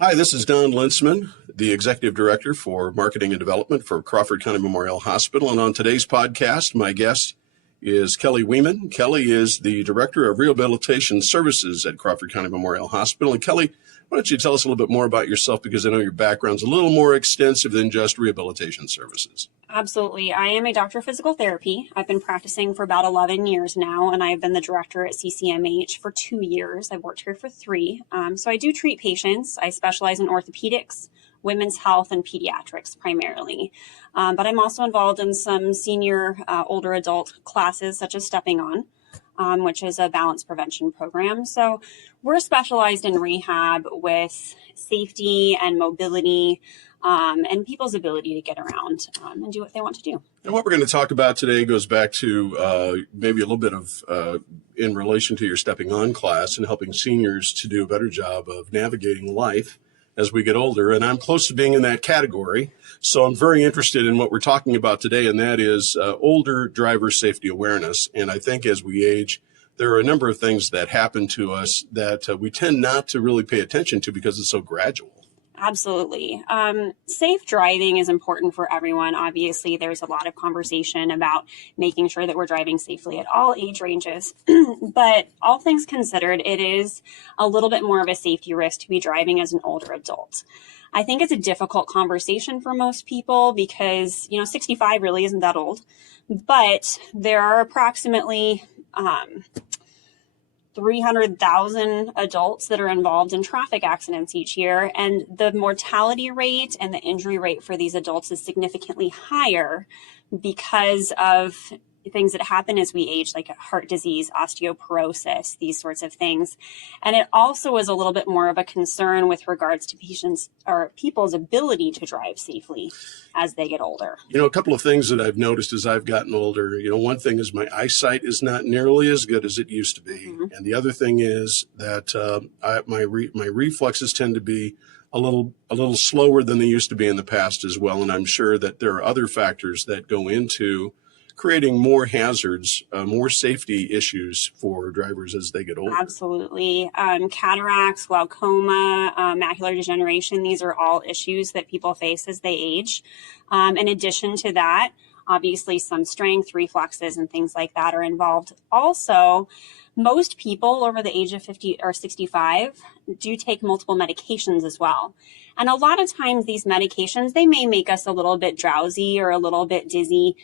Hi, this is Don Linsman, the Executive Director for Marketing and Development for Crawford County Memorial Hospital. And on today's podcast, my guest is Kelly Weiman. Kelly is the Director of Rehabilitation Services at Crawford County Memorial Hospital. And Kelly, why don't you tell us a little bit more about yourself, because I know your background's a little more extensive than just rehabilitation services. Absolutely. I am a doctor of physical therapy. I've been practicing for about 11 years now, and I've been the director at CCMH for 2 years. I've worked here for 3. So I do treat patients. I specialize in orthopedics, women's health, and pediatrics primarily. But I'm also involved in some senior older adult classes, such as Stepping On, which is a balance prevention program. So we're specialized in rehab with safety and mobility, and people's ability to get around and do what they want to do. And what we're going to talk about today goes back to maybe a little bit of in relation to your Stepping On class and helping seniors to do a better job of navigating life as we get older. And I'm close to being in that category. So I'm very interested in what we're talking about today, and that is older driver safety awareness. And I think as we age, there are a number of things that happen to us that we tend not to really pay attention to because it's so gradual. Absolutely. Safe driving is important for everyone. Obviously, there's a lot of conversation about making sure that we're driving safely at all age ranges. But all things considered, it is a little bit more of a safety risk to be driving as an older adult. I think it's a difficult conversation for most people because, 65 really isn't that old. But there are approximately 300,000 adults that are involved in traffic accidents each year, and the mortality rate and the injury rate for these adults is significantly higher because of things that happen as we age, like heart disease, osteoporosis, these sorts of things. And it also is a little bit more of a concern with regards to patients or people's ability to drive safely as they get older. A couple of things that I've noticed as I've gotten older, one thing is my eyesight is not nearly as good as it used to be. Mm-hmm. And the other thing is that my reflexes tend to be a little slower than they used to be in the past as well. And I'm sure that there are other factors that go into creating more hazards, more safety issues for drivers as they get older. Absolutely. Cataracts, glaucoma, macular degeneration, these are all issues that people face as they age. In addition to that, obviously some strength, reflexes, and things like that are involved. Also, most people over the age of 50 or 65 do take multiple medications as well. And a lot of times these medications, they may make us a little bit drowsy or a little bit dizzy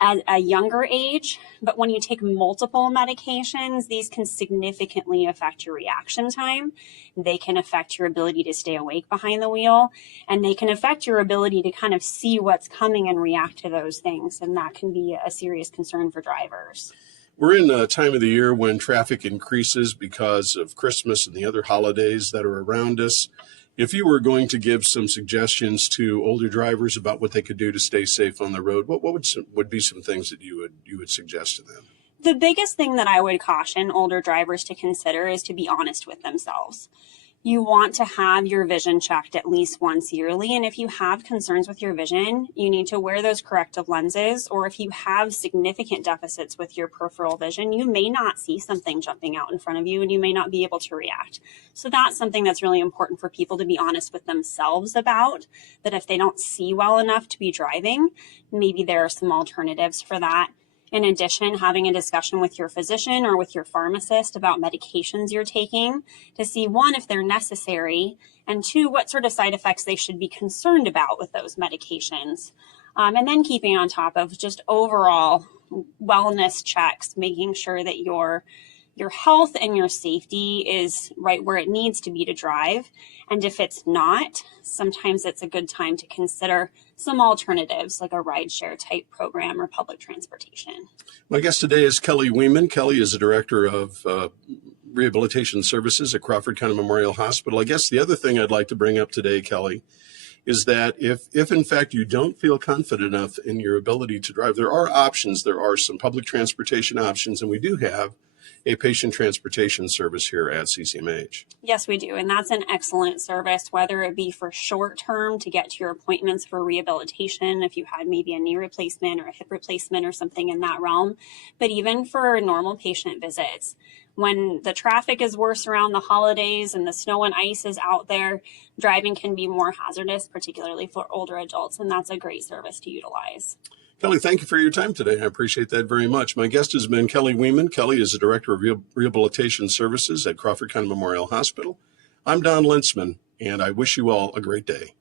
at a younger age, but when you take multiple medications, these can significantly affect your reaction time. They can affect your ability to stay awake behind the wheel, and they can affect your ability to kind of see what's coming and react to those things. And that can be a serious concern for drivers. We're in a time of the year when traffic increases because of Christmas and the other holidays that are around us. If you were going to give some suggestions to older drivers about what they could do to stay safe on the road, what would be some things that you would suggest to them? The biggest thing that I would caution older drivers to consider is to be honest with themselves. You want to have your vision checked at least once yearly. And if you have concerns with your vision, you need to wear those corrective lenses. Or if you have significant deficits with your peripheral vision, you may not see something jumping out in front of you and you may not be able to react. So that's something that's really important for people to be honest with themselves about, that if they don't see well enough to be driving, maybe there are some alternatives for that. In addition, having a discussion with your physician or with your pharmacist about medications you're taking to see, 1, if they're necessary, and 2, what sort of side effects they should be concerned about with those medications. And then keeping on top of just overall wellness checks, making sure that your health and your safety is right where it needs to be to drive. And if it's not, sometimes it's a good time to consider some alternatives like a rideshare type program or public transportation. My guest today is Kelly Weiman. Kelly is the Director of Rehabilitation Services at Crawford County Memorial Hospital. I guess the other thing I'd like to bring up today, Kelly, is that if in fact you don't feel confident enough in your ability to drive, there are options. There are some public transportation options, and we do have a patient transportation service here at CCMH. Yes, we do. And that's an excellent service, whether it be for short term to get to your appointments for rehabilitation, if you had maybe a knee replacement or a hip replacement or something in that realm, but even for normal patient visits. When the traffic is worse around the holidays and the snow and ice is out there, driving can be more hazardous, particularly for older adults, and that's a great service to utilize. Kelly, thank you for your time today. I appreciate that very much. My guest has been Kelly Weiman. Kelly is the Director of Rehabilitation Services at Crawford County Memorial Hospital. I'm Don Lintzman, and I wish you all a great day.